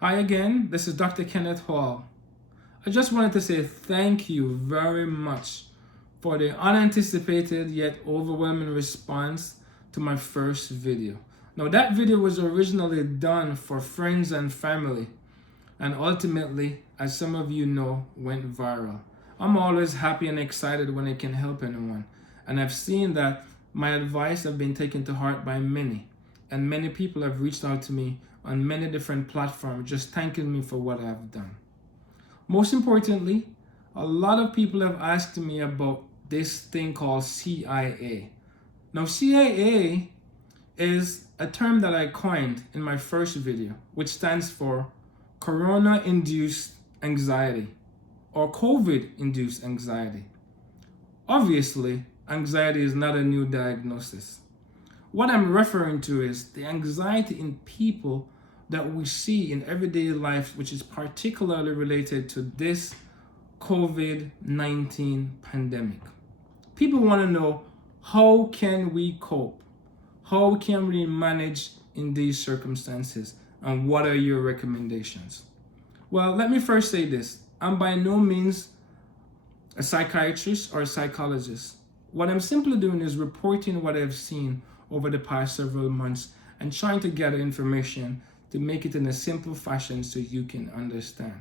Hi again, this is Dr. Kenneth Hall. I just wanted to say thank you very much for the unanticipated yet overwhelming response to my first video. Now, that video was originally done for friends and family, and ultimately, as some of you know, went viral. I'm always happy and excited when I can help anyone, and I've seen that my advice have been taken to heart by many, and many people have reached out to me on many different platforms just thanking me for what I've done. Most importantly, a lot of people have asked me about this thing called CIA. Now, CIA is a term that I coined in my first video, which stands for Corona-Induced Anxiety or COVID-Induced Anxiety. Obviously, anxiety is not a new diagnosis. What I'm referring to is the anxiety in people that we see in everyday life, which is particularly related to this COVID-19 pandemic. People want to know, how can we cope? How can we manage in these circumstances? And what are your recommendations? Well, let me first say this. I'm by no means a psychiatrist or a psychologist. What I'm simply doing is reporting what I've seen over the past several months and trying to gather information to make it in a simple fashion so you can understand.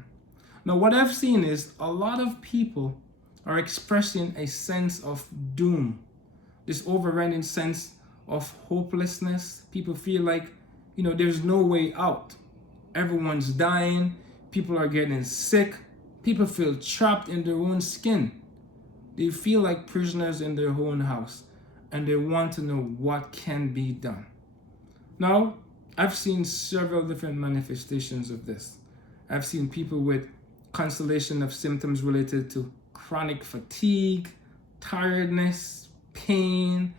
Now, what I've seen is a lot of people are expressing a sense of doom, this overriding sense of hopelessness. People feel like, there's no way out. Everyone's dying. People are getting sick. People feel trapped in their own skin. They feel like prisoners in their own house, and they want to know what can be done. Now, I've seen several different manifestations of this. I've seen people with constellation of symptoms related to chronic fatigue, tiredness, pain,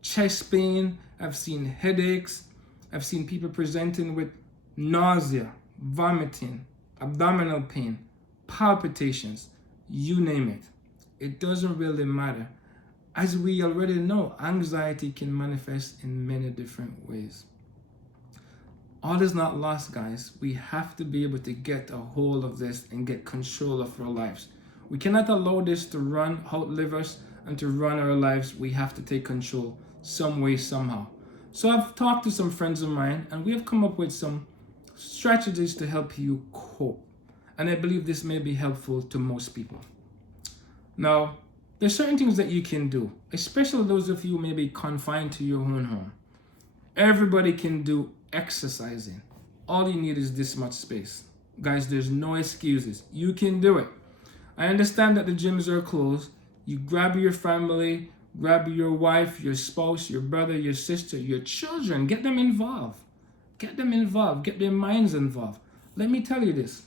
chest pain. I've seen headaches. I've seen people presenting with nausea, vomiting, abdominal pain, palpitations, you name it. It doesn't really matter. As we already know, anxiety can manifest in many different ways. All is not lost, guys. We have to be able to get a hold of this and get control of our lives. We cannot allow this to outlive us and to run our lives. We have to take control some way, somehow. So I've talked to some friends of mine, and we have come up with some strategies to help you cope. And I believe this may be helpful to most people. Now, there's certain things that you can do, especially those of you who may be confined to your own home. Everybody can do exercising. All you need is this much space. Guys, there's no excuses. You can do it. I understand that the gyms are closed. You grab your family, grab your wife, your spouse, your brother, your sister, your children. Get them involved. Get them involved. Get their minds involved. Let me tell you this.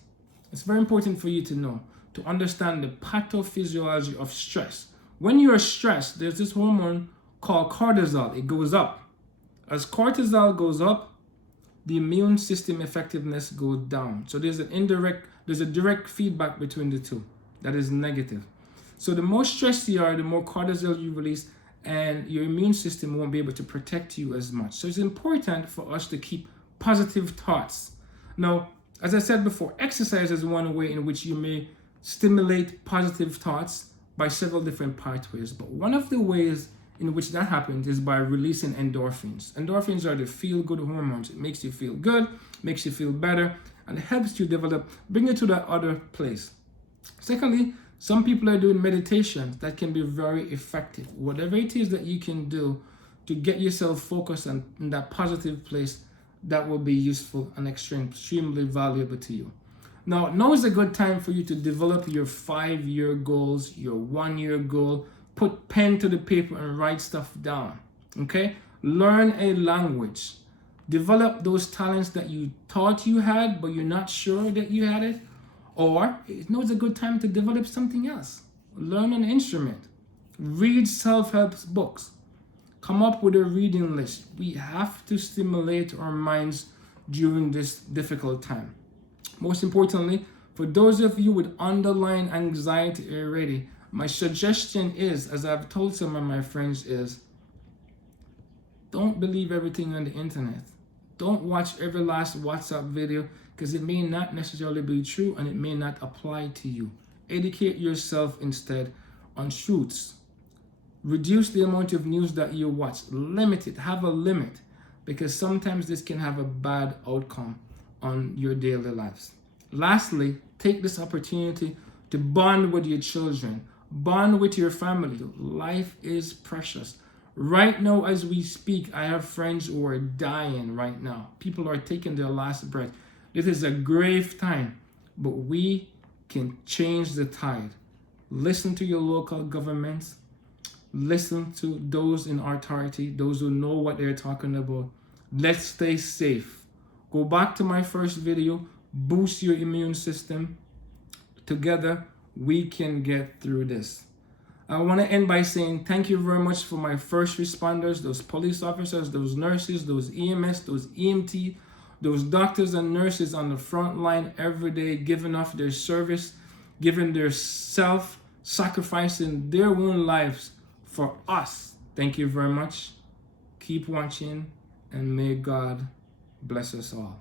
It's very important for you to know, to understand the pathophysiology of stress. When you're stressed, there's this hormone called cortisol. It goes up. As cortisol goes up, the immune system effectiveness goes down. So there's a direct feedback between the two that is negative. So the more stressed you are, the more cortisol you release, and your immune system won't be able to protect you as much. So it's important for us to keep positive thoughts. Now, as I said before, exercise is one way in which you may stimulate positive thoughts by several different pathways. But one of the ways in which that happens is by releasing endorphins. Endorphins are the feel-good hormones. It makes you feel good, makes you feel better, and it helps you bring you to that other place. Secondly, some people are doing meditations that can be very effective. Whatever it is that you can do to get yourself focused in that positive place, that will be useful and extremely valuable to you. Now is a good time for you to develop your 5-year goals, your 1-year goal. Put pen to the paper and write stuff down, okay? Learn a language. Develop those talents that you thought you had, but you're not sure that you had it. Or, it's a good time to develop something else. Learn an instrument. Read self-help books. Come up with a reading list. We have to stimulate our minds during this difficult time. Most importantly, for those of you with underlying anxiety already, my suggestion is, as I've told some of my friends, is don't believe everything on the internet. Don't watch every last WhatsApp video, because it may not necessarily be true and it may not apply to you. Educate yourself instead on truths. Reduce the amount of news that you watch. Limit it. Have a limit, because sometimes this can have a bad outcome on your daily lives. Lastly, take this opportunity to bond with your children. Bond with your family. Life is precious. Right now, as we speak, I have friends who are dying right now. People are taking their last breath. This is a grave time, but we can change the tide. Listen to your local governments. Listen to those in authority, those who know what they're talking about. Let's stay safe. Go back to my first video. Boost your immune system. Together, we can get through this. I want to end by saying thank you very much for my first responders, those police officers, those nurses, those EMS, those EMT, those doctors and nurses on the front line every day, giving off their service, giving their self, sacrificing their own lives for us. Thank you very much. Keep watching, and may God bless us all.